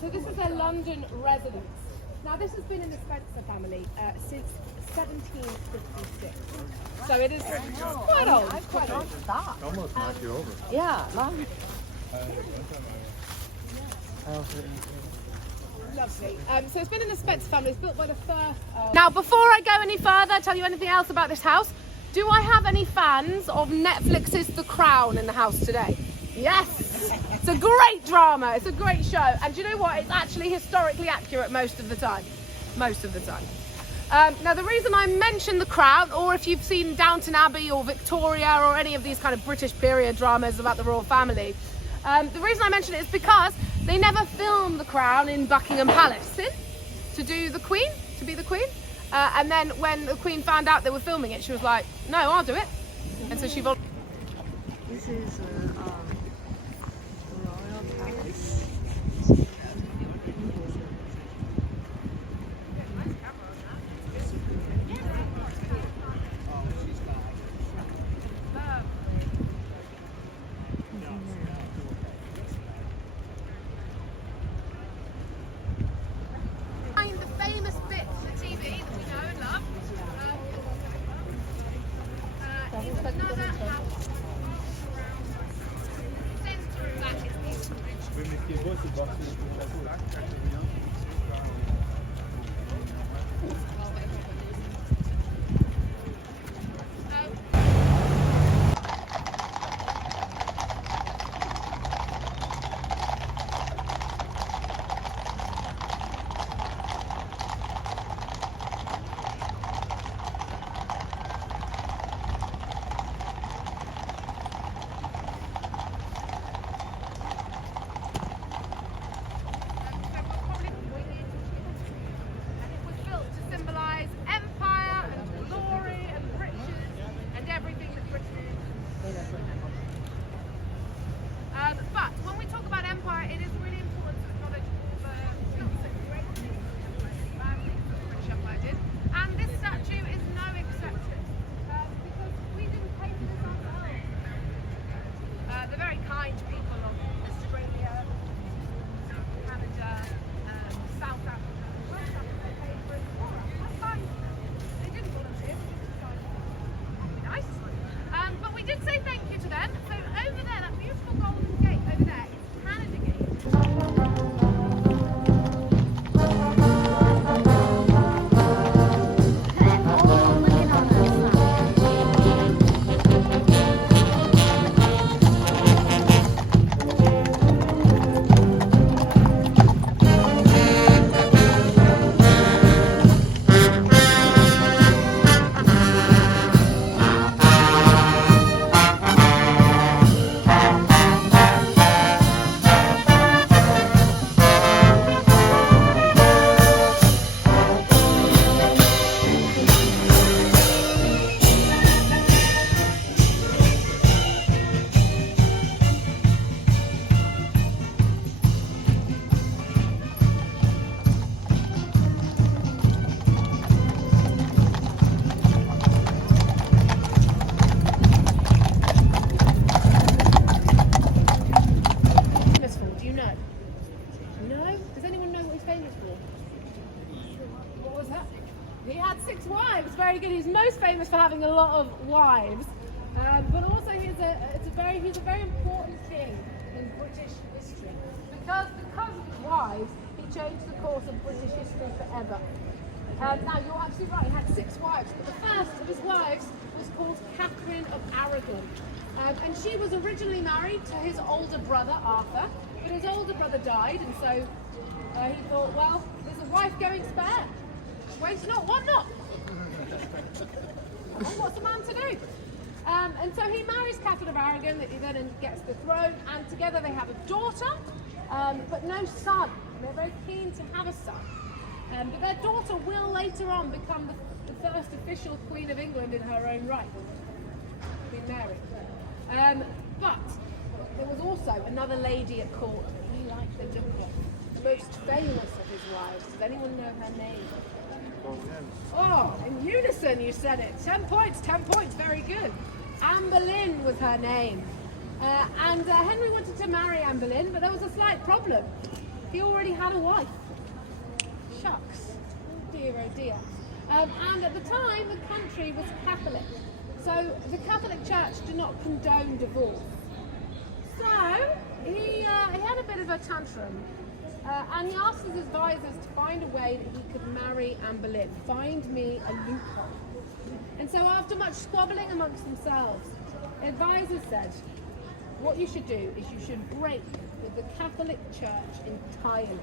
So this is a London residence. Now this has been in the Spencer family since 1756. So it is quite old. Quite old. Almost knocked you over. Yeah, long. Lovely. So it's been in the Spencer family. It's built by the first. Now, before I go any further, tell you anything else about this house. Do I have any fans of Netflix's The Crown in the house today? Yes. It's a great drama. It's a great show. And do you know what? It's actually historically accurate most of the time. Most of the time. Now, the reason I mention The Crown, or if you've seen Downton Abbey or Victoria or any of these kind of British period dramas about the royal family, the reason I mention it is because they never filmed The Crown in Buckingham Palace to be the Queen. And then when the Queen found out they were filming it, she was like, no, I'll do it. And so she volunteered. This is royal palace. The famous bit of the TV that we know and love is another house. Centre of that is but when we talk about empire, it is really important to acknowledge the great families that the British Empire did. And this statue is no exception, because we didn't pay for this ourselves. The very kind people of Australia, Canada, South Africa, West Africa paid for it for us. That's fine. They didn't volunteer, which is fine. Nice. But we did say thank you to them. So over there, that beautiful golden gate over there is Canada Gate. He had 6 wives. Very good. He's most famous for having a lot of wives, but also he's a very important king in British history because of his wives, he changed the course of British history forever. Now you're absolutely right. He had 6 wives, but the first of his wives was called Catherine of Aragon, and she was originally married to his older brother Arthur, but his older brother died, and so he thought, well, there's a wife going spare. Why not? What not? What's a man to do? And so he marries Catherine of Aragon, that he then gets the throne, and together they have a daughter, but no son. And they're very keen to have a son. But their daughter will later on become the first official Queen of England in her own right, Queen Mary. But there was also another lady at court that he liked the look of. The most famous of his wives. Does anyone know her name? Oh, in unison you said it. 10 points, 10 points, very good. Anne Boleyn was her name. And Henry wanted to marry Anne Boleyn, but there was a slight problem. he already had a wife. Shucks. Dear, oh dear. And at the time, the country was Catholic. So the Catholic Church did not condone divorce. So he had a bit of a tantrum. And he asked his advisors to find a way that he could marry Anne Boleyn. Find me a loophole. And so after much squabbling amongst themselves, the advisors said, what you should do is you should break with the Catholic Church entirely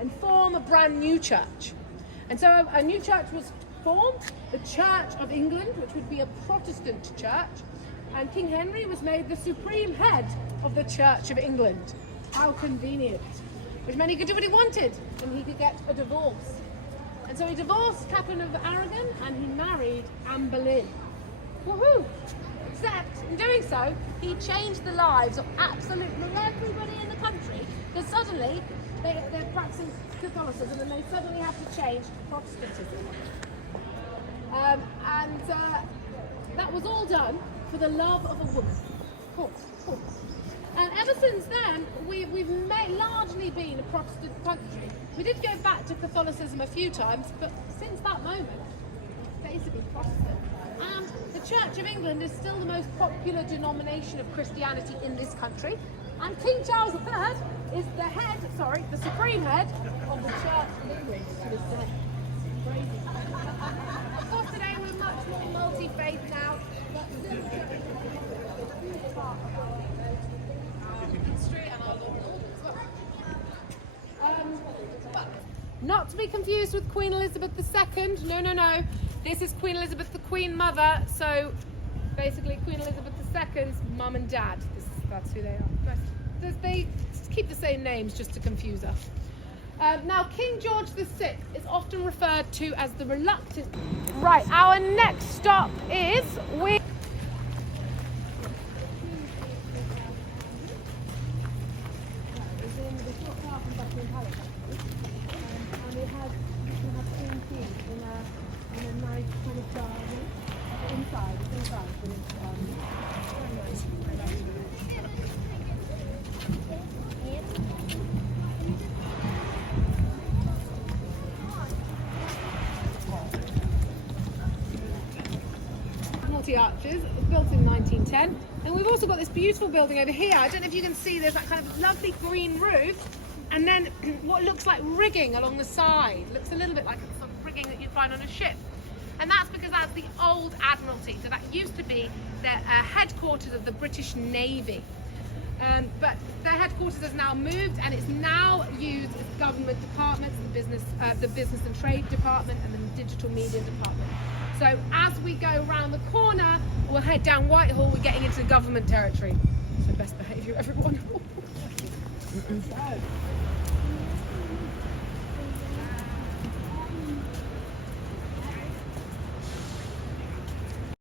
and form a brand new church. And so a new church was formed, the Church of England, which would be a Protestant church, and King Henry was made the supreme head of the Church of England. How convenient. Which meant he could do what he wanted, and he could get a divorce. And so he divorced Catherine of Aragon, and he married Anne Boleyn. Woohoo! Except, in doing so, he changed the lives of absolutely everybody in the country, because suddenly they're practicing Catholicism, and they suddenly have to change to Protestantism. That was all done for the love of a woman. Of course. And ever since then, we've largely been a Protestant country. We did go back to Catholicism a few times, but since that moment, basically Protestant. And the Church of England is still the most popular denomination of Christianity in this country. And King Charles III is the supreme head of the Church of England to this day. Crazy. Of course, today we're much more multi-faith now, but still the Church of England is a huge part of our history and our law as well. Not to be confused with Queen Elizabeth II. No. This is Queen Elizabeth, the Queen Mother. So basically, Queen Elizabeth II's mum and dad. That's who they are. They keep the same names just to confuse us. Now, King George VI is often referred to as the reluctant. Right, our next stop is with. Buckingham Palace, and we have Queen Tea in a nice kind of garden inside. It's inside, but it's very nice. Arches, built in 1910, and we've also got this beautiful building over here. I don't know if you can see, there's that kind of lovely green roof, and then what looks like rigging along the side. Looks a little bit like the sort of rigging that you'd find on a ship, and that's because that's the old Admiralty. So that used to be the headquarters of the British Navy, but their headquarters has now moved, and it's now used as government departments, the business and trade department, and the digital media department. So as we go around the corner, we'll head down Whitehall. We're getting into government territory. So best behaviour, everyone. So,